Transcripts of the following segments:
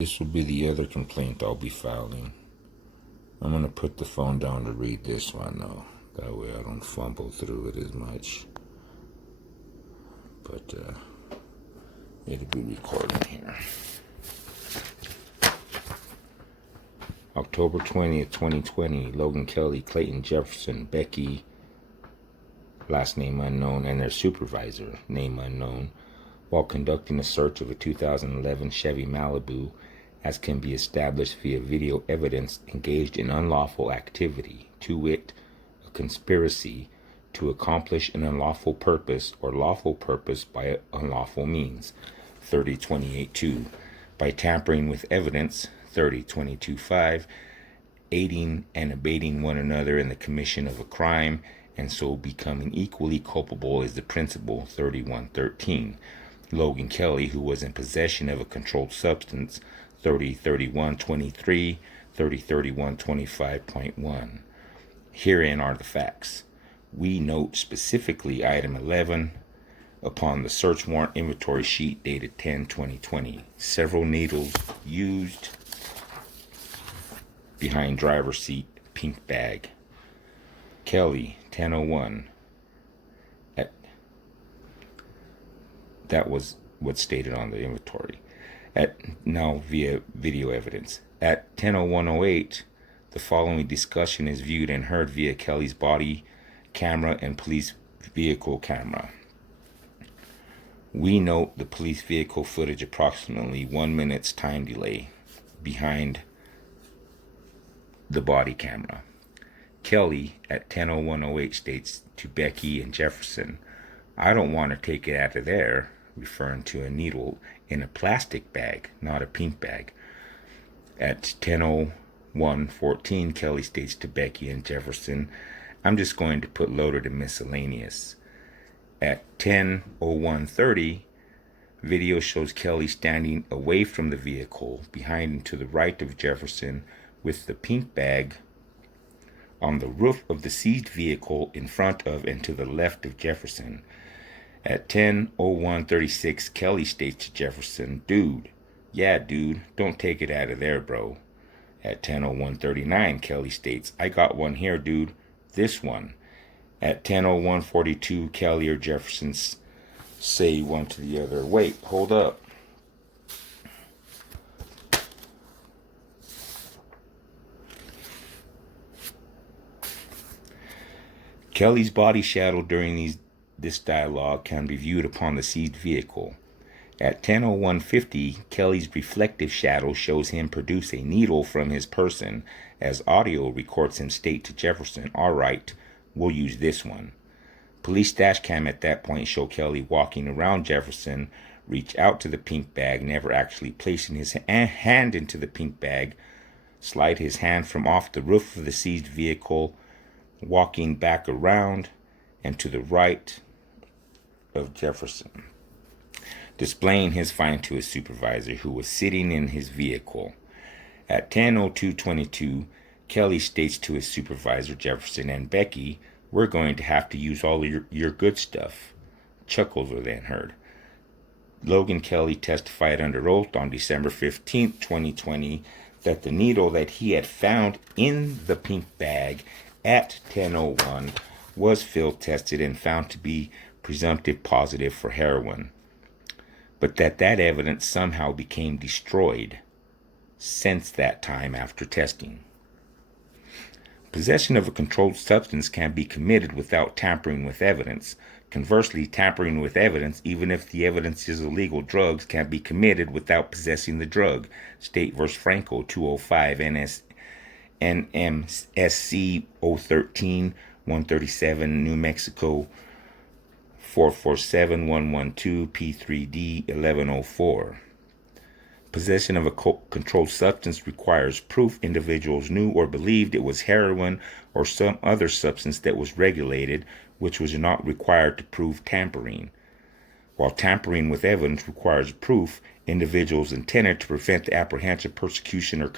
This will be the other complaint I'll be filing. I'm going to put the phone down to read this one, though. That way I don't fumble through it as much. But it'll be recording here. October 20th, 2020, Logan Kelly, Clayton Jefferson, Becky, last name unknown, and their supervisor, name unknown, while conducting a search of a 2011 Chevy Malibu, as can be established via video evidence, engaged in unlawful activity, to wit, a conspiracy to accomplish an unlawful purpose or lawful purpose by unlawful means, 3028-2, by tampering with evidence, 3022-5, aiding and abetting one another in the commission of a crime, and so becoming equally culpable as the principal, 3113. Logan Kelly, who was in possession of a controlled substance, 3031-23, 3031-25.1. Herein are the facts. We note specifically item 11 upon the search warrant inventory sheet dated 10/2020. Several needles used behind driver's seat, pink bag. Kelly, 10:01. That was what's stated on the inventory. Now via video evidence. At 10:01:08, the following discussion is viewed and heard via Kelly's body camera and police vehicle camera. We note the police vehicle footage approximately 1 minute's time delay behind the body camera. Kelly at 10:01:08 states to Becky and Jefferson, "I don't want to take it out of there," referring to a needle in a plastic bag, not a pink bag. At 10:01:14, Kelly states to Becky and Jefferson, "I'm just going to put loaded and miscellaneous." At 10:01:30, video shows Kelly standing away from the vehicle, behind and to the right of Jefferson, with the pink bag on the roof of the seized vehicle in front of and to the left of Jefferson. At 10:01:36, Kelly states to Jefferson, "Dude, don't take it out of there, bro." At 10:01:39, Kelly states, "I got one here, dude, this one." At 10:01:42, Kelly or Jefferson say one to the other, "Wait, hold up." Kelly's body shadow during this dialogue can be viewed upon the seized vehicle. At 10:01:50, Kelly's reflective shadow shows him produce a needle from his person, as audio records him state to Jefferson, "All right, we'll use this one." Police dash cam at that point show Kelly walking around Jefferson, reach out to the pink bag, never actually placing his hand into the pink bag, slide his hand from off the roof of the seized vehicle, walking back around and to the right of Jefferson, displaying his find to his supervisor, who was sitting in his vehicle. At 10:02:22, Kelly states to his supervisor, Jefferson and Becky, "We're going to have to use all your good stuff." Chuckles were then heard. Logan Kelly testified under oath on December 15th, 2020, that the needle that he had found in the pink bag at 10:01 was field tested and found to be presumptive positive for heroin, but that evidence somehow became destroyed since that time after testing. Possession of a controlled substance can be committed without tampering with evidence. Conversely, tampering with evidence, even if the evidence is illegal drugs, can be committed without possessing the drug. State v. Franco, 205 NMSC 013 137, New Mexico 447112 P3D 1104. Possession of a controlled substance requires proof individuals knew or believed it was heroin or some other substance that was regulated, which was not required to prove tampering. While tampering with evidence requires proof individuals intended to prevent the apprehension, persecution, or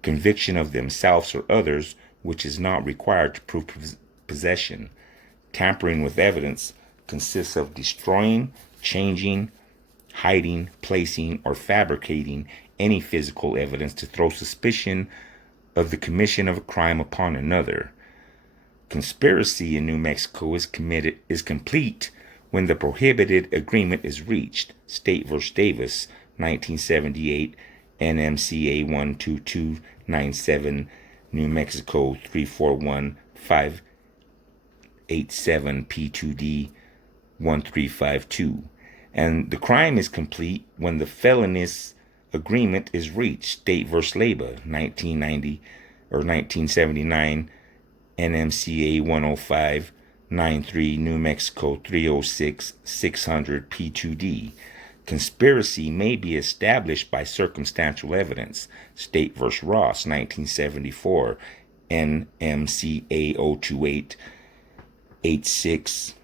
conviction of themselves or others, which is not required to prove possession. Tampering with evidence consists of destroying, changing, hiding, placing, or fabricating any physical evidence to throw suspicion of the commission of a crime upon another. Conspiracy in New Mexico is complete when the prohibited agreement is reached. State v. Davis, 1978, NMCA 12297, New Mexico 341587 P2D 1352. And the crime is complete when the felonious agreement is reached. State v. Leyba, 1990 or 1979, NMCA 10593, New Mexico 306 600 P2D. Conspiracy may be established by circumstantial evidence. State v. Ross, 1974, NMCA 02886,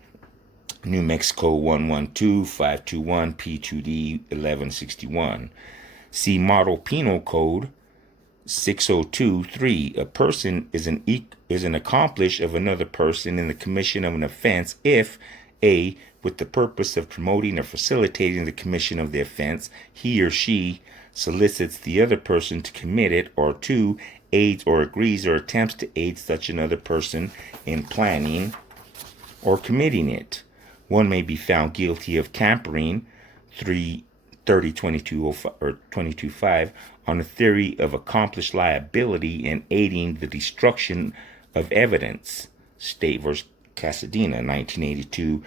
New Mexico 112521 P2D 1161. See Model Penal Code 602.3. A person is an accomplice of another person in the commission of an offense if A, with the purpose of promoting or facilitating the commission of the offense, he or she solicits the other person to commit it, or 2, aids or agrees or attempts to aid such another person in planning or committing it. One may be found guilty of tampering, 330-2205 or 22.5, on the theory of accomplished liability and aiding the destruction of evidence. State v. Casadena, 1982,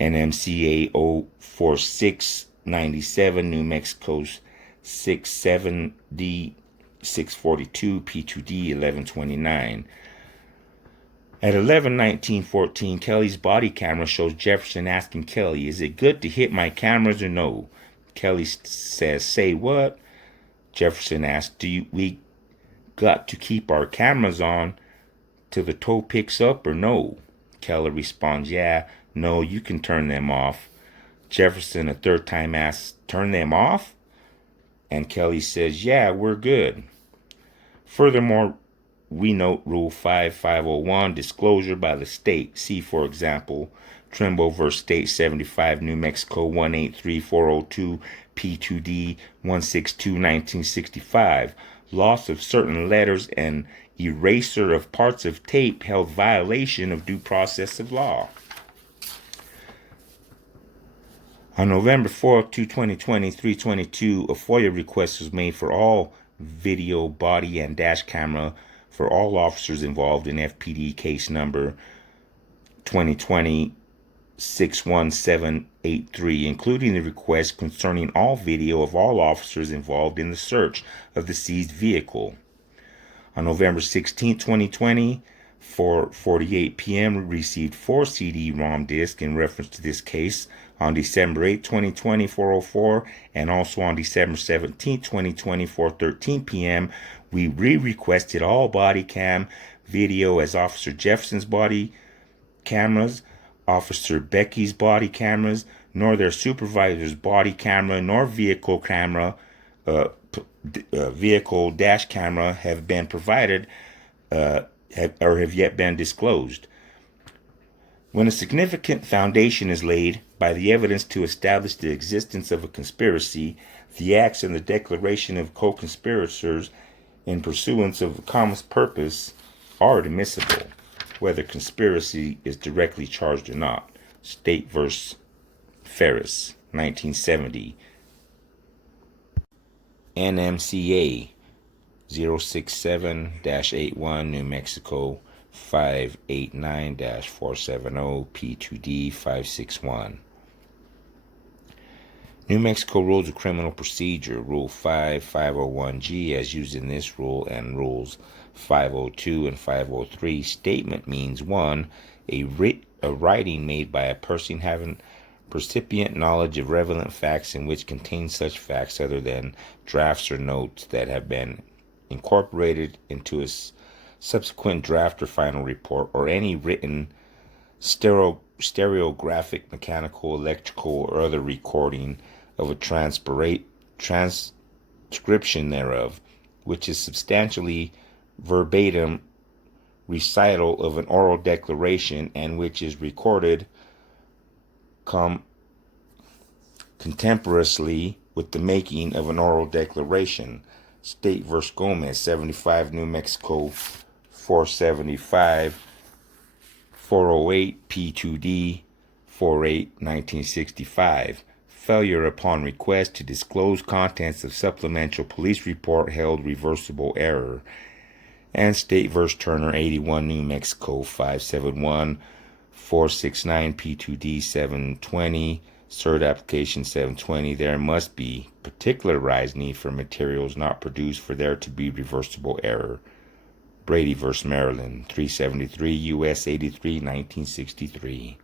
NMCA 04697, New Mexico's 67D 642 P2D 1129. At 11:19:14, Kelly's body camera shows Jefferson asking Kelly, "Is it good to hit my cameras or no?" Kelly says, "Say what?" Jefferson asks, we got to keep our cameras on till the tow picks up or no?" Kelly responds, "Yeah, no, you can turn them off." Jefferson a third time asks, "Turn them off?" And Kelly says, "Yeah, we're good." Furthermore, we note Rule 5501, disclosure by the state. See, for example, Trimble v. State 75, New Mexico 183402 P2D 162 1965. Loss of certain letters and erasure of parts of tape held violation of due process of law. On November 4, 2020, 322, a FOIA request was made for all video, body, and dash camera for all officers involved in FPD case number 2020-61783, including the request concerning all video of all officers involved in the search of the seized vehicle. On November 16, 2020, 4:48 p.m., we received 4 CD-ROM discs in reference to this case. On December 8, 2020, 4:04, and also on December 17, 2020, 4:13 p.m., we requested all body cam video as Officer Jefferson's body cameras, Officer Becky's body cameras, nor their supervisor's body camera, nor vehicle camera, vehicle dash camera have been provided have yet been disclosed. When a significant foundation is laid by the evidence to establish the existence of a conspiracy, the acts and the declaration of co-conspirators in pursuance of a common purpose are admissible, whether conspiracy is directly charged or not. State v. Ferris, 1970. NMCA 067-81, New Mexico 589-470 P2D 561. New Mexico Rules of Criminal Procedure, Rule 5501G, as used in this rule, and Rules 502 and 503. Statement means 1. A writing made by a person having percipient knowledge of relevant facts in which contain such facts other than drafts or notes that have been incorporated into a subsequent draft or final report, or any written stereographic, mechanical, electrical, or other recording of a transcription thereof, which is substantially verbatim recital of an oral declaration, and which is recorded contemporaneously with the making of an oral declaration. State v. Gomez, 75 New Mexico 475, 408 P2D 48 1965. Failure upon request to disclose contents of supplemental police report held reversible error. And State v. Turner, 81 New Mexico 571, 469 P2D 720, cert application 720. There must be particularized need for materials not produced for there to be reversible error. Brady v. Maryland, 373 U.S. 83 1963.